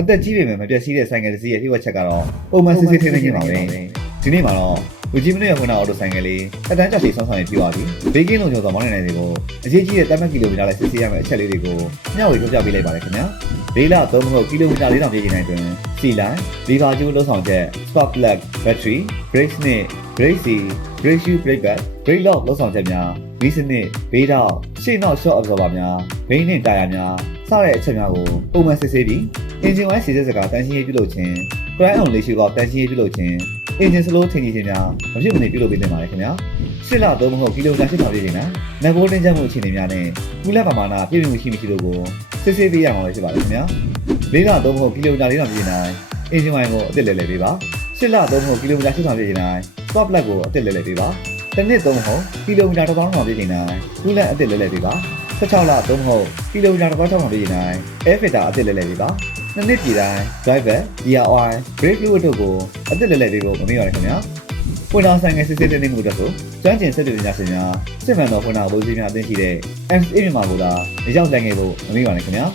အသက်ကြီးပေမဲ့မပြည့်စည်တဲ့ဆိုင်ကယ်တစ်စီးရဲ့ထိဝက်ချက်ကတော့ပုံမှန်စစ်စစ်ထိန်းသိမ်းခြင်းပါပဲဒီနေ့မှာတော့လူကြီးမင်းရဲ့ဟိုနာအော်တိုဆိုင်ကယ်လေးအတန်းချက်စီဆောင်းဆောင်ရေးပြသွားပြီဘေးကင်းလုံခြုံစွာမောင်းနိုင်တဲ့တွေကိုအရေးကြီးတဲ့တတ်မှတ်ကီလိုမီတာလိုက်စစ်ဆေးရမယ့်အချက်လေးတွေကိုမျှဝေပြောပြပေးလိုက်ပါတယ်ခင်ဗျာလေးလသုံးမဟုတ်ကီလိုမီတာ4000ပြည့်ချိန်တိုင်းတွင်စီလိုင်းလီဗာကျိုးလုံးဆောင်ချက် spark plug battery brake စနစ် brake C brake shoe brake pad brake lock လုံးဆောင်ချက်များဗီးစနစ်ဘေးထောက်ရှေ့နောက် shock absorber များဘိန်းနဲ့တာယာများ စတဲ့အချက်များကိုပုံမှန်စစ်ဆေးပြီး engine oil စီစစ်စကားတန်းရှင်းရေးပြုလုပ်ခြင်း crank on လေးရှိကတန်းရှင်းရေးပြုလုပ်ခြင်း engine slow ထင်ကြီးခြင်းများမဖြစ်မနေပြုလုပ်ပေးနေပါတယ်ခင်ဗျာရှစ်လသုံးမဟုတ်ကီလိုမီတာ8000ပြည့်ချိန်မှာငကိုးတင်ချက်မှုအခြေအနေများနဲ့ကုလပမာဏပြည့်စုံမှုရှိမရှိတို့ကိုစစ်ဆေးပေးရမှာဖြစ်ပါတယ်ခင်ဗျာလေးလသုံးမဟုတ်ကီလိုမီတာ4000ပြည့်ချိန်တိုင်း engine oil ကိုအသစ်လဲလဲပေးပါရှစ်လသုံးမဟုတ်ကီလိုမီတာ8000ပြည့်ချိန်တိုင်း stop light ကိုအသစ်လဲလဲပေးပါ တစ်နှစ်သုံးမဟုတ်ကီလိုမီတာ1000ပြည့်ချိန်တိုင်းကုလအသစ်လဲလဲပေးပါ16လသုံးမဟုတ်ကီလိုမီတာ1000ပြည့်ချိန်တိုင်း air filter အသစ်လဲလဲပေးပါနှစ်နှစ်ပြည်တိုင်း driver gear oil brake fluid တို့ကိုအသစ်လဲလဲပေးဖို့မမေ့ပါနဲ့ခင်ဗျာဖွင့်တော်ဆိုင်ငယ်စစ်စစ်တင်းတင်းမှုတို့ဆိုကျွမ်းကျင်စစ်တွေပညာရှင်များစစ်မှန်သောဖွင့်တော်ဘိုးကြီးများအသင်းရှိတဲ့ MSA မြန်မာကိုသာအရောက်တိုင်ခဲ့ဖို့မမေ့ပါနဲ့ခင်ဗျာ